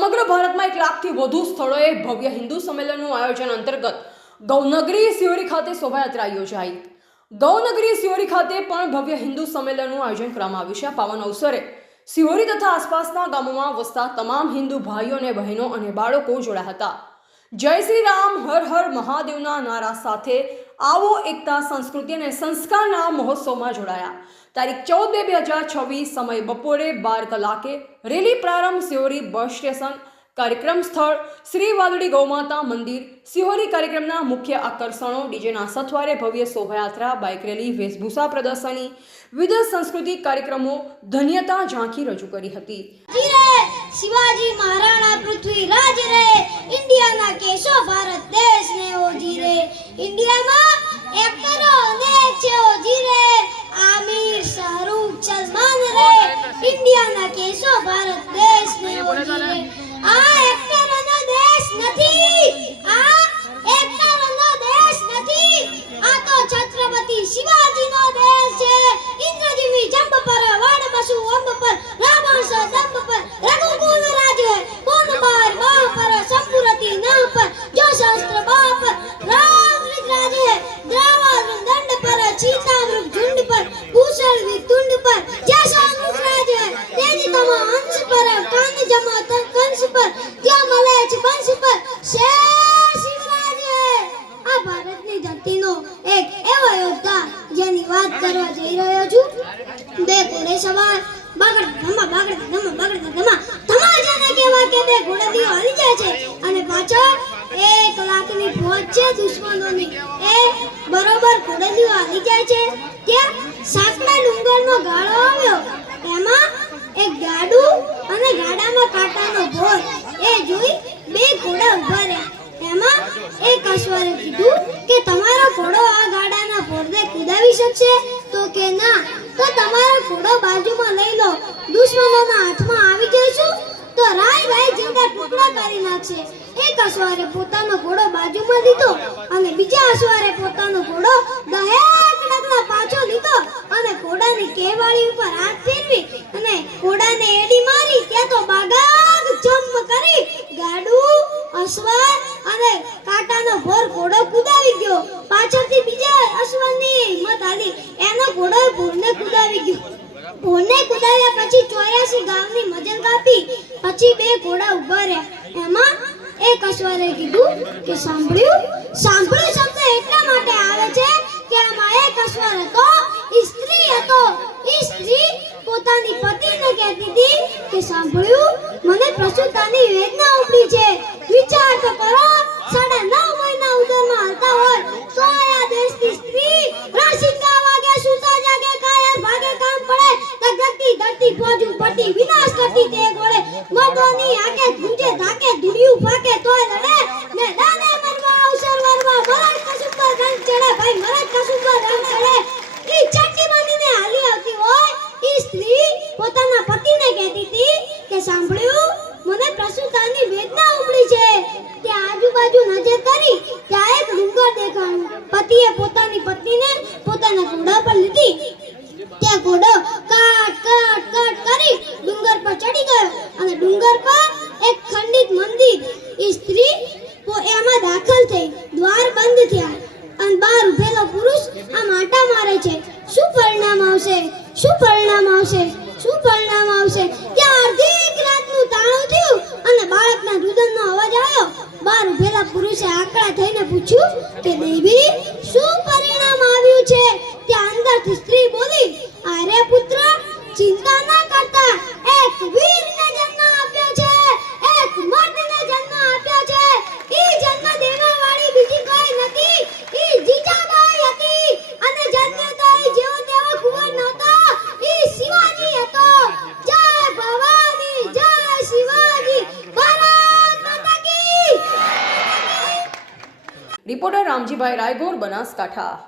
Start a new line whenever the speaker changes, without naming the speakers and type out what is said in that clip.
સમગ્ર ભારતમાં એક લાખથી વધુ સ્થળોએ ભવ્ય હિન્દુ સંમેલનનું આયોજન અંતર્ગત ગૌનગરી સિયોરી ખાતે શોભાયાત્રા યોજાઈ. ગૌનગરી સિયોરી ખાતે પણ ભવ્ય હિન્દુ સંમેલનનું આયોજન કરવામાં આવ્યું છે. પાવન અવસરે સિહોરી તથા આસપાસના ગામોમાં વસતા તમામ હિન્દુ ભાઈઓ અને બહેનો અને બાળકો જોડાયા હતા. જય શ્રી રામ, હર હર મહાદેવના નારા સાથે આવો એકતા સંસ્કૃતિ અને સંસ્કારના મહોત્સવમાં જોડાયા. તારીખ ચૌદ બે હજાર છવ્વીસ સમય બપોરે બાર કલાકે રેલી પ્રારંભ સિહોરી બસ સ્ટેશન કાર્યક્રમ સ્થળ શ્રી વાદળી ગૌમાતા મંદિર સિહોરી કાર્યક્રમના મુખ્ય આકર્ષણો ડીજેના સથવારે ભવ્ય શોભાયાત્રા, બાઇક રેલી, વેશભૂષા પ્રદર્શની, વિવિધ સાંસ્કૃતિક કાર્યક્રમો, ધન્યતા ઝાંખી રજૂ કરી હતી.
શિવાજી મહારાણા પૃથ્વીરાજ રે, ઇન્ડિયાના કેશો ઇન્ડિયામાં એક્ટરો અનેક છે ઓજી રે આમિર શાહરૂખ સલમાન રે. ઇન્ડિયાના કેસો ભારત દેશને ઓજી રે આ એક્ટરોનો દેશ નથી આ એક્ટરોનો દેશ નથી આ તો છત્રપતિ શિવાજીનો દેશ છે ઇન્દ્રજીવી જંબ પર વાડ પશુ અંબ પર રાવણ સ દંબ પર રઘુકુલ રાજ હે કોન બાર બાહ પર સંપુરતિ ના પર જો શાસ્ત્ર બા પર રામ રાજ હે દ્રાવણ દંડ પર ચીતા મૃગ ઝુંડ પર કુશળ વિતુંડ પર જૈસા મુખરાજ હે તેજી તમા અંશ પર કાન જમા ત કંસ પર ત્યાં મળે છે બંશ પર શેર શિવરાજ હે આ ધરતીનો એક એવો યોદ્ધા જેની વાત કરવા જઈ રહ્યો છું. બે ઘોડે સવાર, બગડ ધમા બગડ ધમા બગડ ધમા. ધમા જાને કેવા કે બે ઘોડાથી હરી જાય છે. અને પાછળ એક લાખની ફોજ છે દુશ્મનોની. એ બરોબર ઘોડેદીઓ હરી જાય છે. ત્યાં સાતમા ડુંગરનો ગાળો આવ્યો. એમાં એક ગાડું અને ગાડામાં કાંટાનો ભોર. એ જોઈ બે ઘોડા ઊભા રહ્યા. એમાં એક અશ્વરે કીધું ઘોડો આ ગાડાના ભોરને કુદાવી શકશે? તો કે ના. તો તમારો ઘોડો બાજુમાં લઈ લો. દુશ્મનોના હાથમાં આવી જઈશું. તો રાય રાય જીવતા કરી નાખશે. એક અસવારે પોતાનો ઘોડો બાજુમાં લીધો અને બીજા અસવારે પોતાનો ઘોડો દહેક પાછો લીધો અને ઘોડાની કેવાળી ઉપર હાથ ફેરવી અને ઘોડાને એડી મારી. ત્યાં તો બાગાગ જમ કરી ગાડું, અશ્વર અને કાંટાનો ઘોડો કુદાવી ગયો. પાછળથી બીજા અશ્વની હિંમત હાલી. એનો ઘોડો ભોરને કુદાવી ગયો. ભોરને કુદાવ્યા પછી ચોર્યાસી ગામની મજલ કાપી. પછી બે ઘોડા ઊભા રહ્યા. એમાં એક અશ્વરે કીધું કે, સાંભળ્યું? સાંભળ્યું શબ્દ એટલા માટે આવે છે કે આમાં એક અશ્વર હતો સ્ત્રી હતો. ઈ સ્ત્રી પોતાની પતિને કહેતી હતી કે, સાંભળ્યું? મને પ્રસૂતાની વેદના ઉપડી છે. વિચાર તો કરો. તો આ દેશની સ્ત્રી રાશિંગા વાગે સુતા જાગે કાયર ભાગે કામ પડે તગતી ધરતી ફોજ ઉપરથી વિનાશ કરતી તે ગોળે મગોની આકે ગુંજે ધાકે ધુડિયું ફાકે તોય લડે ને દાને મરવા અવસર વરવા મરણ કસું પર ચડે ભાઈ મરણ કસું પર ચડે ઈ ચાટી માનીને હાલી આવતી હોય ઈ સ્ત્રી પોતાના પતિને કહેતી હતી કે સાંભળ્યું? મને પ્રસૂતાની વેદના ઉમળી છે. ત્યાં આજુબાજુ નજર કરી ત્યાં એક ડુંગર દેખાણું પતિએ પોતાની પત્નીને પોતાના ઘોડા પર લીધી. ત્યાં ઘોડો કાટ કાટ કાટ કરી ડુંગર પર ચડી ગયો અને ડુંગર પર એક ખંડિત મંદિર. એ સ્ત્રી એમાં દાખલ થઈ. દ્વાર બંધ થયા અને બહાર ઉભેલો પુરુષ આ માટા મારે છે. શું પરિણામ આવશે? શું પરિણામ આવશે? શું પરિણામ આવશે? ત્યાં અડધી એક રાતનું તાળું થયું અને બાળકના રુદનનો અવાજ આવ્યો બહાર ઉભેલા પુરુષે આકડા થઈને પૂછ્યું કે દેવી શું પરિણામ આવ્યું છે ત્યાં અંદરથી સ્ત્રી બોલી અરે પુત્ર ચિંતા ના કરતા એક વીરને જન્મ આપ્યો છે એક મર્દને જન્મ આપ્યો છે ઈ જન્મ દેવા વાળી બીજી કોઈ નથી ઈ જીજાબાઈ હતી અને જન્મ્યો તો ઈ જેવો તેવો કુંવર નહોતો ઈ શિવાજી હતો જય ભવાની જય શિવાજી ભારત માતા કી
રિપોર્ટર રામજીભાઈ રાયગોર બનાસકાંઠા.